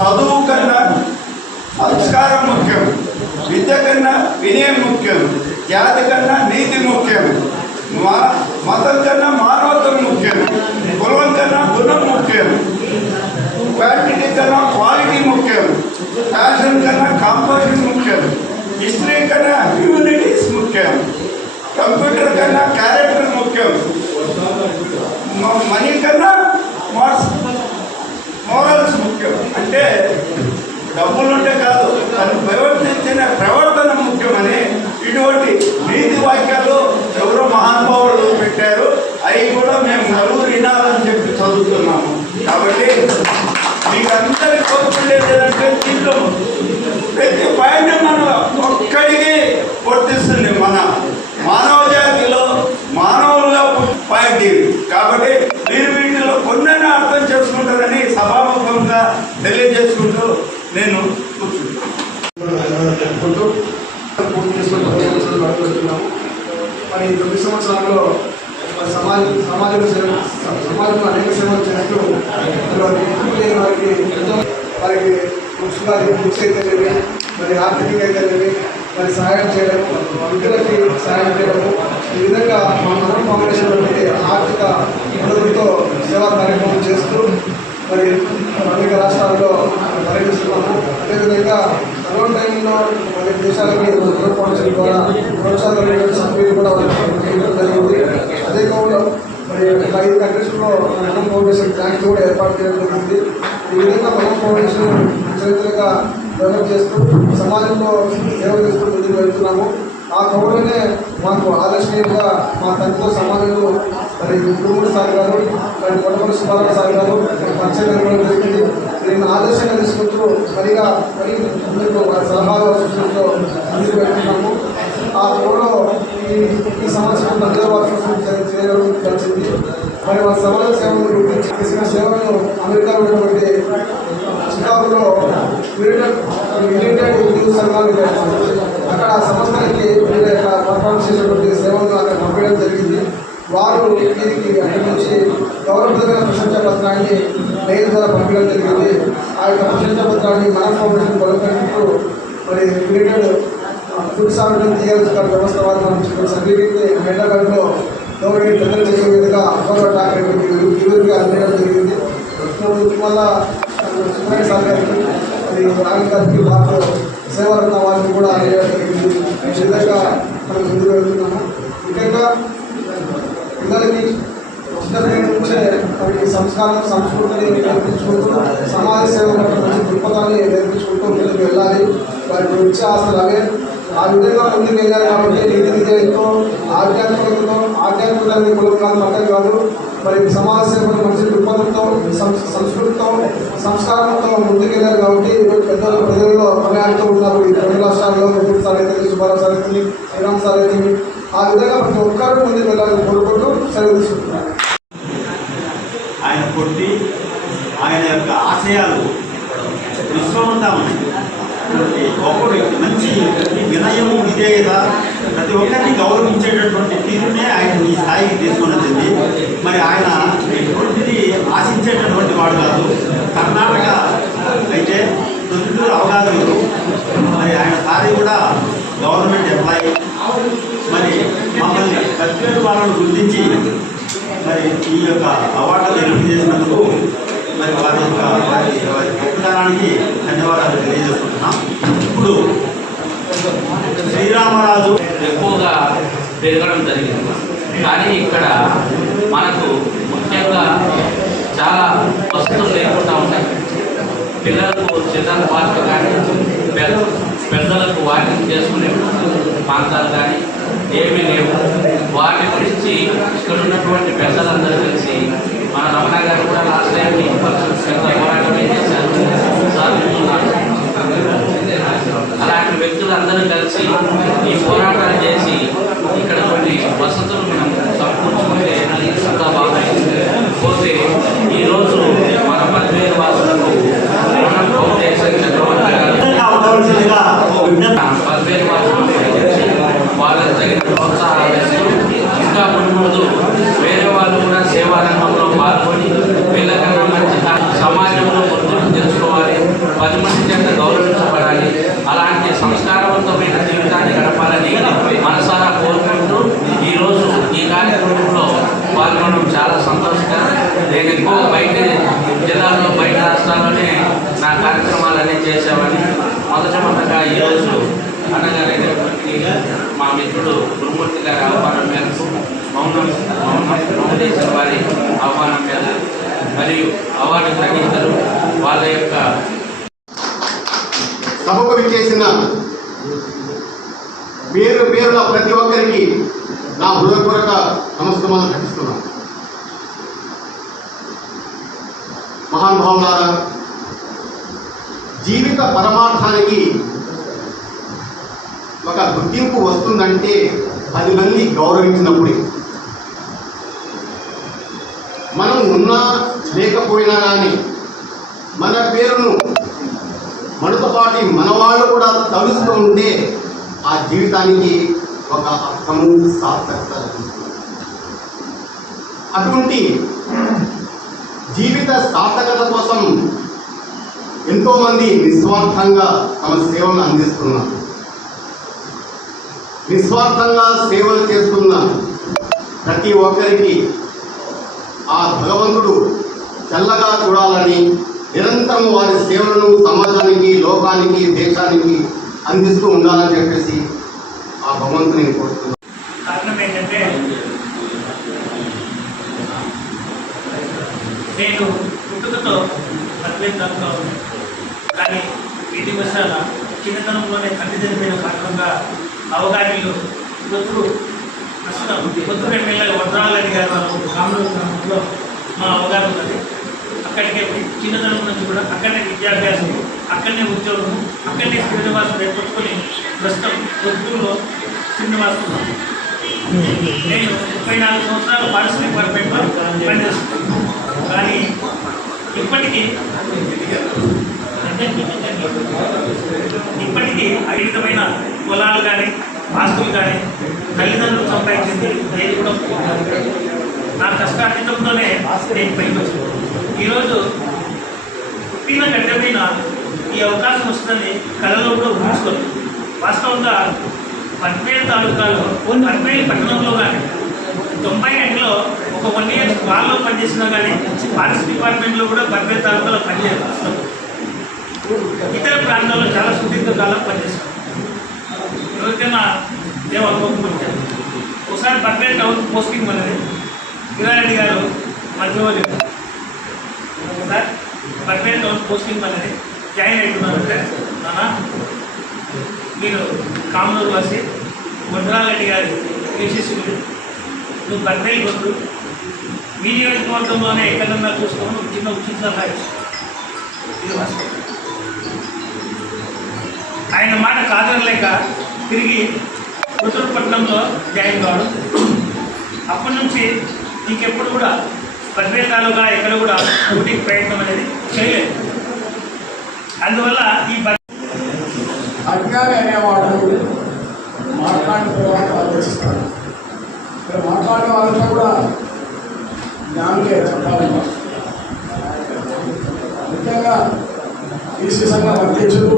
చదువు కన్నా సంస్కారం ముఖ్యం. విద్య కన్నా వినయం ముఖ్యం. జాతి కన్నా నీతి ముఖ్యం. మా- మతం కన్నా మానవత్వం ముఖ్యం. కులం కన్నా గుణం ముఖ్యం. క్వాంటిటీ కన్నా క్వాలిటీ ముఖ్యం. ఫ్యాషన్ కన్నా కాంపోజిషన్ ముఖ్యం. హిస్టరీ కన్నా హ్యూమనిటీస్ ముఖ్యం. కంప్యూటర్ కన్నా క్యారెక్టర్ ముఖ్యం. మ- మనీ కన్నా మార్క్స్ మోరల్స్ ముఖ్యం. అంటే డబ్బులుంటే కాదు తను ప్రవర్తించిన ప్రవర్తన ముఖ్యమని ఇటువంటి నీతి వాక్యాలు ఎవరో మహానుభావులు పెట్టారు అవి కూడా మేము నలుగురు వినాలని చెప్పి చదువుతున్నాము కాబట్టి మీకు అందరి కోరుకునేది ఏంటంటే దీంట్లో ప్రతి పాయింట్ మనం ఒక్కడికి వర్తిస్తుంది మన మానవ జాతిలో మానవులుగా పాయింట్ ఇది కాబట్టి మీరు వీటిలో కొన్నైనా అర్థం చేసుకుంటారని సభాముఖంగా తెలియజేసుకుంటూ నేను కూర్చుంటాను చెప్పుకుంటూ పూర్తి చేసుకుని పది సంవత్సరాలు గడుపుతున్నాము మరి ఈ తొమ్మిది సంవత్సరాల్లో సమాజ సమాజంలో సమాజంలో అనేక సేవలు చేస్తూ ఎక్కువ లేని వారికి ఎంతో వారికి బుక్స్ వారికి బుక్స్ అయితేనేవి మరి ఆర్థికంగా అయితేనేవి మరి సహాయం చేయడం వృద్ధులకి సహాయం చేయడము. ఈ విధంగా మా మనం ఫౌండేషన్ వంటి ఆర్థిక వనరులతో సేవా కార్యక్రమం చేస్తూ మరి అనేక రాష్ట్రాల్లో పర్యటిస్తున్నాము. అదేవిధంగా కరోనా టైంలో కొన్ని దేశాలకి మదర్ ఫౌండేషన్ ద్వారా ప్రోత్సాహం సభ్యులు కూడా చేయడం జరిగింది. అదే కాకుండా మరి ఒక ఐదు కంట్రీస్లో మదర్ ఫౌండేషన్ బ్యాంక్ కూడా ఏర్పాటు చేయడం జరిగింది. ఈ విధంగా మదర్ ఫౌండేషన్ చరిత్రగా డెవలప్ చేస్తూ సమాజంలో సేవ చేస్తూ ముందుకు వెళ్తున్నాము ఆ కౌలునే మాకు ఆదర్శనీయంగా మా తండ్రితో సమానంలో మరి కుటుంబ సార్ గారు మరి కొడవల సుబ్బారావు సార్ పరిచయం ఇవ్వడం జరిగింది. నేను ఆదర్శంగా తీసుకుంటూ మరిగా మరి ముందుకు ఒక సలహాలు సూచనలతో ముందుకు వెళ్తున్నాము. ఆ కౌలో ఈ ఈ సంవత్సరం మధ్య వార్షికోత్సవం చేయడం కలిసింది మరి మా సమాజ సేవలను గుర్తించి చేసిన సేవలను అమెరికాలో ఉన్నటువంటి చికాగోలో యునైటెడ్ యునైటెడ్ హిందూ సంఘాలు అక్కడ ఆ సంస్థలకి వీళ్ళ యొక్క పర్ఫార్మెన్స్ చేసినటువంటి సేవలను అక్కడ పంపేయడం జరిగింది. వారు దీనికి అక్కడి నుంచి గౌరవప్రదమైన ప్రశంసా పత్రాన్ని మెయిల్ ద్వారా పంపడం జరిగింది. ఆ యొక్క ప్రశంసా పత్రాన్ని మన ఫౌండేషన్ కొలపెట్టుకు మరి యునైటెడ్ ఫుడ్ సార్వజనిక తీయాల్సిన వ్యవస్థ వారు మనం సర్టిఫికేట్ని హైదరాబాద్లో గౌరవ పెద్దలు చేసే విధంగా గౌరవ ఠాకరే ఇరువురికి అందించడం జరిగింది. వల్ల సుబ్రహ్మణ్య సార్ గారికి మరి రాఘవ్ గారికి మాతో సేవలు ఉన్న వారికి కూడా అందజేయడం జరిగింది. ఈ విధంగా మనం ముందుకు వెళ్తున్నాము. పిల్లలకి చిన్నతనం నుంచే సంస్కారం సంస్కృతిని నేర్పించుకుంటూ సమాజ సేవ పట్ల మంచి దృక్పథాన్ని నేర్పించుకుంటూ ముందుకు వెళ్ళాలి. వారికి వచ్చే ఆస్తులు అవే. ఆ విధంగా ముందుకు వెళ్ళాలి కాబట్టి నీతి విద్యతో ఆధ్యాత్మికతతో ఆధ్యాత్మికాన్ని కులం కాదు మతం కాదు. మరి సమాజ సేవ మంచి దృక్పథంతో సంస్కృతితో సంస్కారంతో ముందుకెళ్ళారు కాబట్టి ఈరోజు పెద్దలు ప్రజల్లో ప్రయాణంతో ఉన్నారు. ఈ రెండు రాష్ట్రాల్లో సార్ అయితే సుబ్బారావు సార్ అయితే శ్రీరామ్ సార్ అయితే. ఆ విధంగా ప్రతి ఒక్కరు ముందుకు వెళ్ళాలని కోరుకుంటూ సెలవు తీసుకుంటున్నాను ఆయన కొట్టి ఆయన యొక్క ఆశయాలు విశ్వమంతా ఉన్నాయి గొప్ప మంచి వినయము విధేయత ప్రతి ఒక్కరిని గౌరవించేటటువంటి తీరునే ఆయన ఈ స్థాయికి తీసుకొని వచ్చింది మరి ఆయన ఎటువంటిది ఆశించేటటువంటి వాడు కాదు. కర్ణాటక అయితే తొలిటూరు అవగాహన మరి ఆయన సారి కూడా గవర్నమెంట్ ఎంప్లాయీ. మరి మమ్మల్ని పదివేలు వాళ్ళను గుర్తించి మరి ఈ యొక్క అవార్డులు ఎంపిక చేసినందుకు మరి వారి యొక్క వారి వారి గొప్పతనానికి ధన్యవాదాలు తెలియజేస్తున్నాం ఇప్పుడు శ్రీరామరాజు ఎక్కువగా పెరగడం జరిగింది. కానీ ఇక్కడ మనకు ముఖ్యంగా చాలా వసతులు లేకుండా ఉన్నాయి. పిల్లలకు చిన్న పార్క్ కానీ పెద్ద పెద్దలకు వాకింగ్ చేసుకునే ప్రాంతాలు కానీ ఏమీ లేవు. వాటి గురించి ఇక్కడ ఉన్నటువంటి పెద్దలందరూ కలిసి మన రమణ గారు కూడా లాస్ట్ టైం పోరాటం అలాంటి వ్యక్తులు అందరూ కలిసి ఈ పోరాటాలు చేసి గౌరవించబడాలి అలాంటి సంస్కారవంతమైన జీవితాన్ని గడపాలని మనసారా కోరుకుంటూ ఈరోజు ఈ కార్యక్రమంలో పాల్గొనడం చాలా సంతోషంగా నేను ఎక్కువ బయట జిల్లాల్లో బయట రాష్ట్రాల్లోనే నా కార్యక్రమాలన్నీ చేసేవాడిని. మొదటమొదటగా ఈరోజు అన్నగారైనటువంటి మా మిత్రుడు గురుమూర్తి గారి ఆహ్వానం మేరకు మౌనం మౌన మౌనేశ్వర వారి ఆహ్వానం మేరకు మరియు అవార్డు గ్రహీతలు వాళ్ళ యొక్క సభకు విచ్చేసిన పేరు పేరున ప్రతి ఒక్కరికి నా హృదయపూర్వక నమస్కారాలు ఘటిస్తున్నాను మహానుభావులారా జీవిత పరమార్థానికి ఒక గుర్తింపు వస్తుందంటే పది మంది గౌరవించినప్పుడే. మనం ఉన్నా లేకపోయినా కానీ మన పేరును మనతో పాటు మనవాళ్ళు కూడా తలుస్తూ ఉంటే ఆ జీవితానికి ఒక అర్థము సార్థకత అటువంటి జీవిత సార్థకత కోసం ఎంతోమంది నిస్వార్థంగా తమ సేవలు అందిస్తున్నారు. నిస్వార్థంగా సేవలు చేస్తున్న ప్రతి ఒక్కరికి ఆ భగవంతుడు చల్లగా చూడాలని నిరంతరం వారి సేవలను సమాజానికి లోకానికి దేశానికి అందిస్తూ ఉండాలని చెప్పేసి ఆ భగవంతుని కోరుతున్నాను. కారణం ఏంటంటే నేను పుట్టుకతో అద్వైతంలో ఉన్నాను కానీ వీటి వశాల చిన్నతనంలోనే కంటి జరిపిన కారణంగా అవగాహనలు కొద్దురు ప్రస్తుతం కొద్దురు ఎమ్మెల్యే వడ్రాలని గారు రామూరు గ్రామంలో మా అవగాహన ఉన్నది. అక్కడికి చిన్నతనం నుంచి కూడా అక్కడనే విద్యాభ్యాసం అక్కడనే ఉద్యోగము అక్కడనే శ్రీనివాసం నేర్చుకొని ప్రస్తుతం పొద్దురులో శ్రీనివాసం నేను ముప్పై నాలుగు సంవత్సరాలు పారిశ్రామిక డిపార్ట్మెంట్లో పనిచేస్తున్నాను. కానీ ఇప్పటికీ ఇప్పటికీ అవిధమైన పొలాలు కానీ ఆస్తులు కానీ తల్లిదండ్రులు సంపాదించింది నేను కూడా పోలేదు. నా కష్టార్జితంతోనే నేను పైకి వచ్చాను. ఈరోజు పుట్టిన గడ్డ మీద ఈ అవకాశం వస్తుందని కళలో కూడా ఊహించుకోలేదు. వాస్తవంగా పద్మేలు తాలూకాలో పద్మేలు పట్టణంలో కానీ తొంభై ఏళ్ళలో ఒక వన్ ఇయర్ వాళ్ళలో పనిచేసినా కానీ ఫారెస్ట్ డిపార్ట్మెంట్లో కూడా పద్మేలు తాలూకాలో పనిచేయాలి వాస్తవం. ఇతర ప్రాంతాల్లో చాలా సుదీర్ఘ కాలం పనిచేస్తాం ఎవరికైనా ఏం అనుకోకపోతే ఒకసారి పద్మేలు టౌన్ పోస్టింగ్ మనది గిరారెడ్డి గారు మధ్యవర్తి సార్ పర్మనెంట్ టౌన్ పోస్టింగ్ మనది జాయిన్ అవుతున్నారంటే నాన్న మీరు కామనూరు వాసి ముద్రారెడ్డి గారి విశిష్యుడు నువ్వు బర్బేలు కొట్టు. మీ నియోజకవర్గంలోనే ఎక్కడన్నా చూసుకోమని చిన్న ఉచిత సలహా ఇది వాస్తవం. ఆయన మాట కాదనలేక తిరిగి ఉత్తరపట్నంలో జాయిన్ కావడం. అప్పటి నుంచి ఇంకెప్పుడు కూడా బర్బేల్ తాలూకా ఎక్కడ కూడా డ్యూటీకి ప్రయత్నం అనేది చేయలేదు. అందువల్ల ఈ అధికారి అనేవాడు మాట్లాడిన తర్వాత ఆలోచిస్తాడు. ఇక్కడ మాట్లాడిన వాళ్ళతో కూడా జ్ఞానంగా చెప్పాలి ముఖ్యంగా ఈసీ సంఘం అధ్యక్షుడు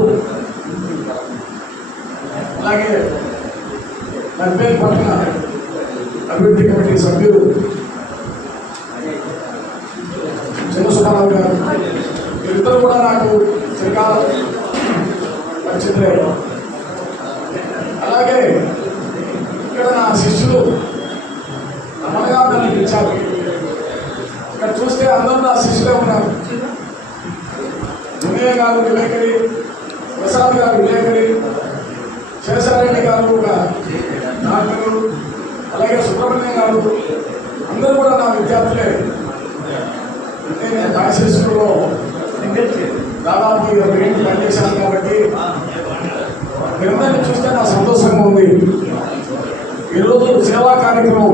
అలాగే నర్బేల్ పట్టణ అభివృద్ధి కమిటీ సభ్యులు చిన్న గారు వీరిద్దరు కూడా నాకు శ్రీకాల పరిచితులే అలాగే ఇక్కడ నా శిష్యులు రమణగా నన్ను పిలిచారు. ఇక్కడ చూస్తే అందరూ నా శిష్యులే ఉన్నారు. వినయ గారు విలేకరి ప్రసాద్ గారు విలేకరి శేషారెడ్డి గారు ఒక డాక్టరు అలాగే సుబ్రహ్మణ్యం గారు అందరూ కూడా నా విద్యార్థులే. నేను దాశిష్యులో దాదాపు ఇరవై ఏళ్ళు పనిచేశాను కాబట్టి మీరందరినీ చూస్తే నా సంతోషంగా ఉంది. ఈరోజు సేవా కార్యక్రమం.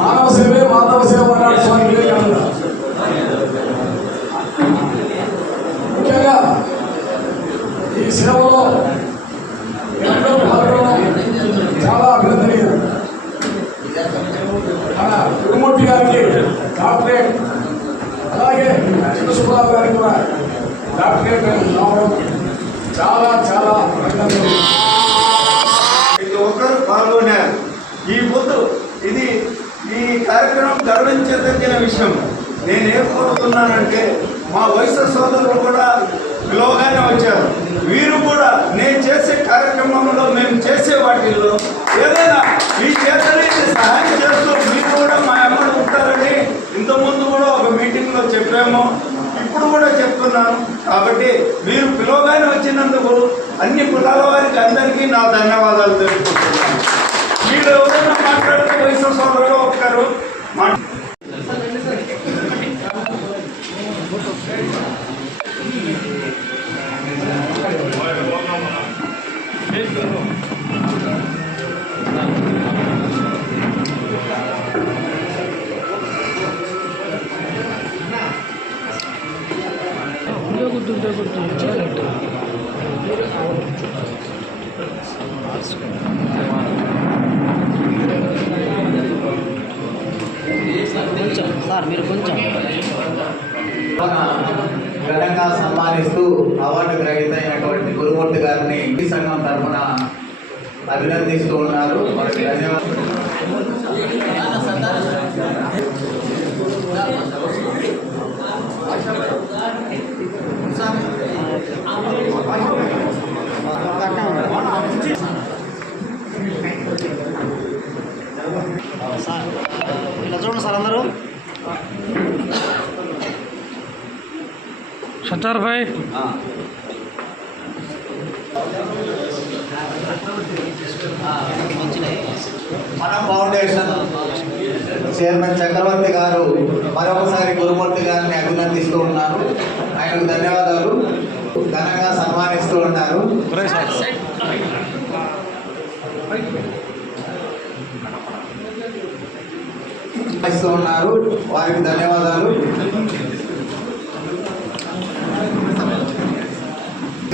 మానవ సేవే మాధవ సేవ అన్నాడు స్వామి వివేకానంద. ముఖ్యంగా ఈ సేవలో సుబ్బారావు గారు కూడా డాక్టరేట్ రావడం చాలా చాలా ప్రతి ఒక్కరు పాల్గొన్నారు. ఈ ముందు ఇది ఈ కార్యక్రమం గర్వించదగిన విషయం. నేను ఏం కోరుతున్నానంటే మా వయసు సోదరులు కూడా గ్లోగానే వచ్చారు. వీరు కూడా నేను చేసే కార్యక్రమంలో మేము చేసే వాటిల్లో ఏదైనా మీ చేతనైతే సహాయం చేస్తూ మీరు కూడా మా అమ్మలు ఉంటారని ఇంతకుముందు కూడా ఒక మీటింగ్లో చెప్పాము. ఎప్పుడు కూడా చెప్తున్నాను. కాబట్టి మీరు పిలువగానే వచ్చినందుకు అన్ని కులాల వారికి అందరికీ నా ధన్యవాదాలు తెలుపుతున్నాను మీరు ఎవరైనా మాట్లాడితే వయసు సోదరులు ఒక్కరు మాట్లాడు ఘనంగా సన్మానిస్తూ అవార్డు గ్రహీత అయినటువంటి గురుమూర్తి గారిని ఈ సంఘం తరఫున అభినందిస్తూ ఉన్నారు. ధన్యవాదాలు ఇలా చూడండి సార్ అందరూ. సత్తార్ భాయ్ మన ఫౌండేషన్ చైర్మన్ చక్రవర్తి గారు మరొకసారి గురుమూర్తి గారిని అభినందిస్తూ ఉన్నారు. ఆయనకు ధన్యవాదాలు. ఘనంగా సన్మానిస్తూ ఉన్నారు. ఉన్నారు. వారికి ధన్యవాదాలు.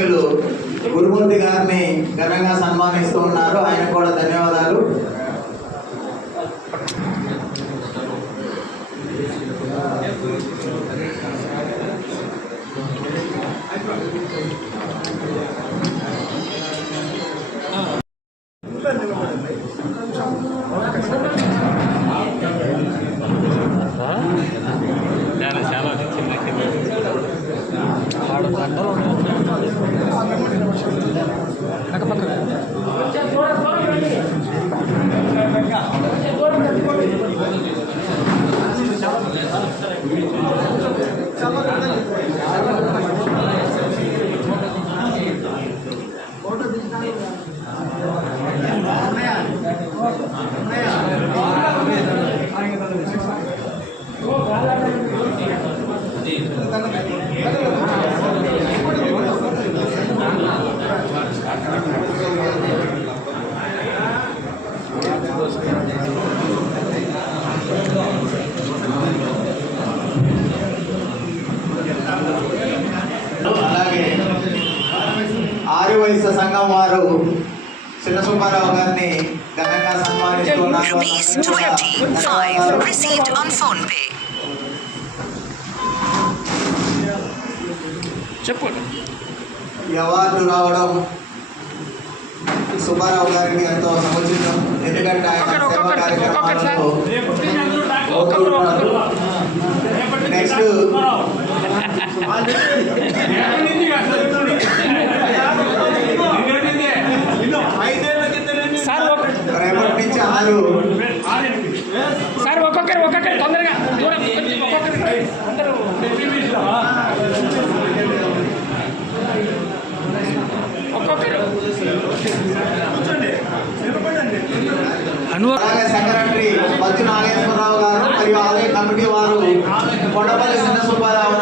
గురుమూర్తి గారిని ఘనంగా సన్మానిస్తూ ఉన్నారు. ఆయన కూడా ధన్యవాదాలు అలాగే వయసు సంఘం వారు చిన్న సుబ్బారావు గారిని ఘనంగా సన్మానిస్తున్నారు Rupees 25 received on phone pay. చెప్పు ఈ అవార్డు రావడం సుబ్బారావు గారికి ఎంతో సముచితం. ఎందుకంటే ఆయన సేవా కార్యక్రమాలలో. Next por la parte de una sopa.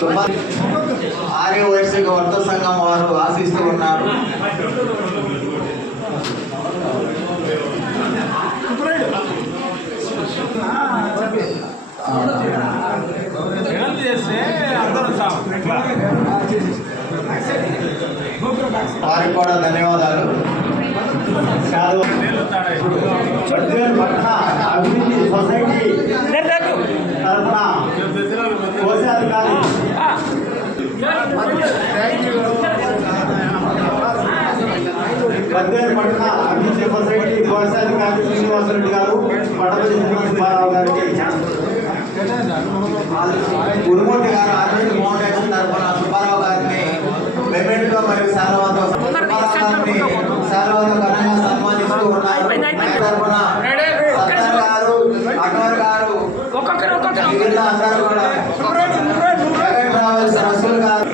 Subba Aryavaishya వర్త సంఘం వారు ఆశిస్తూ ఉన్నారు. వారికి కూడా ధన్యవాదాలు. పట్టణ అభివృద్ధి సొసైటీ తరఫున కోశాధికారి బద్వేలు పట్టణ అభివృద్ధి సొసైటీ కోశాధికారి శ్రీనివాసరెడ్డి గారు పడవలి సుబ్బారావు గారికి. గురుమూర్తి గారు ఆర్మీ ఫౌండేషన్ తరఫున సుబ్బారావు గారిని మెమెంటో మరియు శాలవాతో సుబ్బారావు గారిని శాలవాతో ఘనంగా సన్మానిస్తూ ఉన్నారు తరఫున సత్తార్ గారు అటోర్ గారు ఒక్కొక్కరు ఒక్కొక్కరు మిగిలిన అందరూ కూడా జగన్ ట్రావెల్స్ రసూల్ గారు